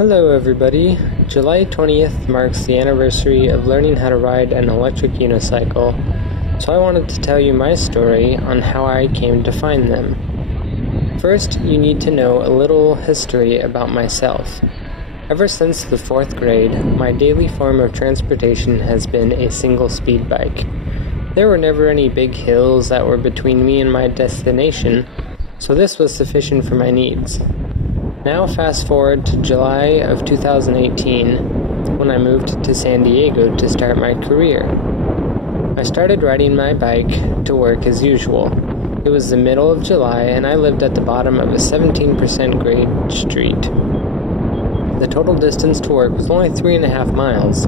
Hello everybody. July 20th marks the anniversary of learning how to ride an electric unicycle, so I wanted to tell you my story on how I came to find them. First, you need to know a little history about myself. Ever since the 4th grade, my daily form of transportation has been a single-speed bike. There were never any big hills that were between me and my destination, so this was sufficient for my needs. Now fast forward to July of 2018, when I moved to San Diego to start my career. I started riding my bike to work as usual. It was the middle of July and I lived at the bottom of a 17% grade street. The total distance to work was only 3.5 miles,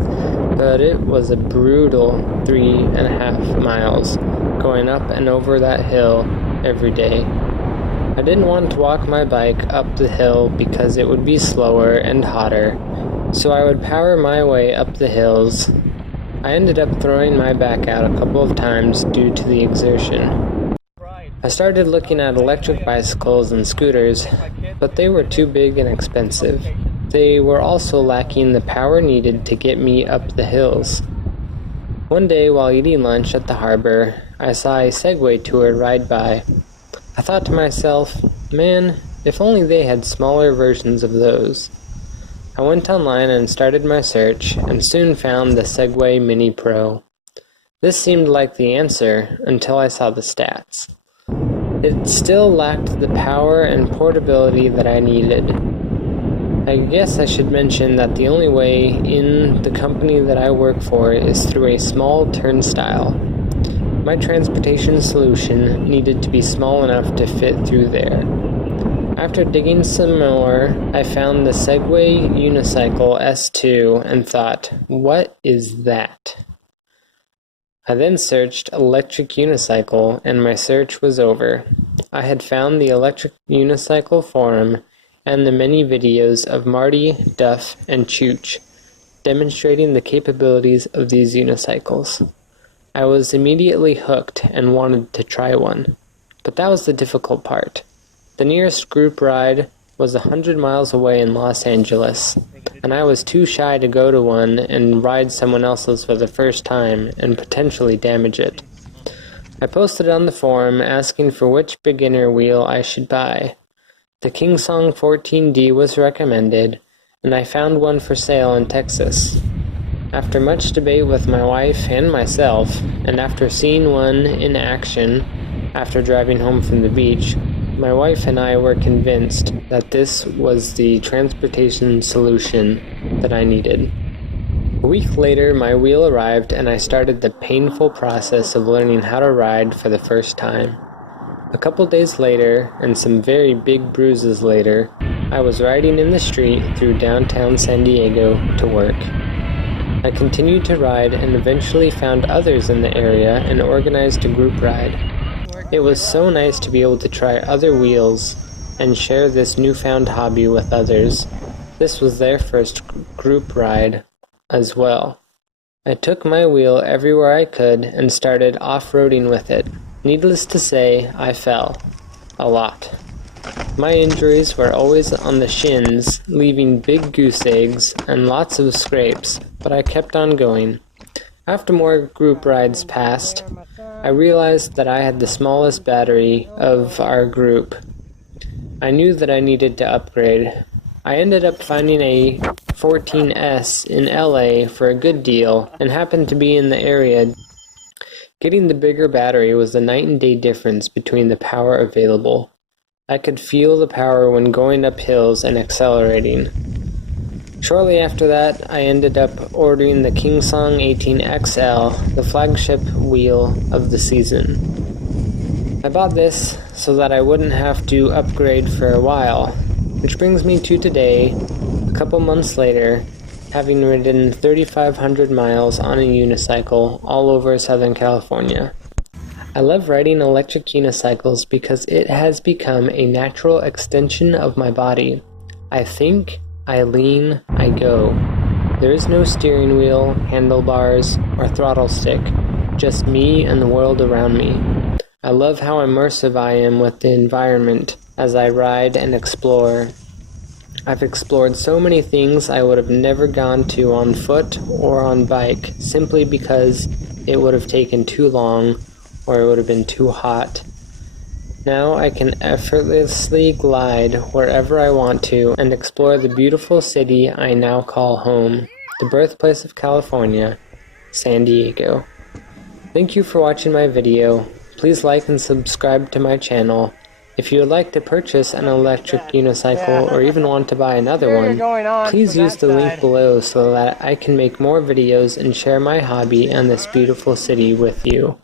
but it was a brutal 3.5 miles, going up and over that hill every day. I didn't want to walk my bike up the hill because it would be slower and hotter, so I would power my way up the hills. I ended up throwing my back out a couple of times due to the exertion. I started looking at electric bicycles and scooters, but they were too big and expensive. They were also lacking the power needed to get me up the hills. One day while eating lunch at the harbor, I saw a Segway tour ride by. I thought to myself, man, if only they had smaller versions of those. I went online and started my search and soon found the Segway Mini Pro. This seemed like the answer until I saw the stats. It still lacked the power and portability that I needed. I guess I should mention that the only way in the company that I work for is through a small turnstile. My transportation solution needed to be small enough to fit through there. After digging some more, I found the Segway Unicycle S2 and thought, what is that? I then searched electric unicycle and my search was over. I had found the Electric Unicycle forum and the many videos of Marty, Duff, and Chooch demonstrating the capabilities of these unicycles. I was immediately hooked and wanted to try one, but that was the difficult part. The nearest group ride was 100 miles away in Los Angeles, and I was too shy to go to one and ride someone else's for the first time and potentially damage it. I posted on the forum asking for which beginner wheel I should buy. The Kingsong 14D was recommended, and I found one for sale in Texas. After much debate with my wife and myself, and after seeing one in action after driving home from the beach, my wife and I were convinced that this was the transportation solution that I needed. A week later, my wheel arrived and I started the painful process of learning how to ride for the first time. A couple days later, and some very big bruises later, I was riding in the street through downtown San Diego to work. I continued to ride and eventually found others in the area and organized a group ride. It was so nice to be able to try other wheels and share this newfound hobby with others. This was their first group ride as well. I took my wheel everywhere I could and started off-roading with it. Needless to say, I fell. A lot. My injuries were always on the shins, leaving big goose eggs and lots of scrapes, but I kept on going. After more group rides passed, I realized that I had the smallest battery of our group. I knew that I needed to upgrade. I ended up finding a 14S in LA for a good deal and happened to be in the area. Getting the bigger battery was a night and day difference between the power available. I could feel the power when going up hills and accelerating. Shortly after that, I ended up ordering the Kingsong 18XL, the flagship wheel of the season. I bought this so that I wouldn't have to upgrade for a while, which brings me to today, a couple months later, having ridden 3,500 miles on a unicycle all over Southern California. I love riding electric unicycles because it has become a natural extension of my body. I think, I lean, I go. There is no steering wheel, handlebars, or throttle stick, just me and the world around me. I love how immersive I am with the environment as I ride and explore. I've explored so many things I would have never gone to on foot or on bike, simply because it would have taken too long or it would have been too hot. Now I can effortlessly glide wherever I want to and explore the beautiful city I now call home, the birthplace of California, San Diego. Thank you for watching my video. Please like and subscribe to my channel. If you would like to purchase an electric unicycle or even want to buy another one, please use the link below so that I can make more videos and share my hobby and this beautiful city with you.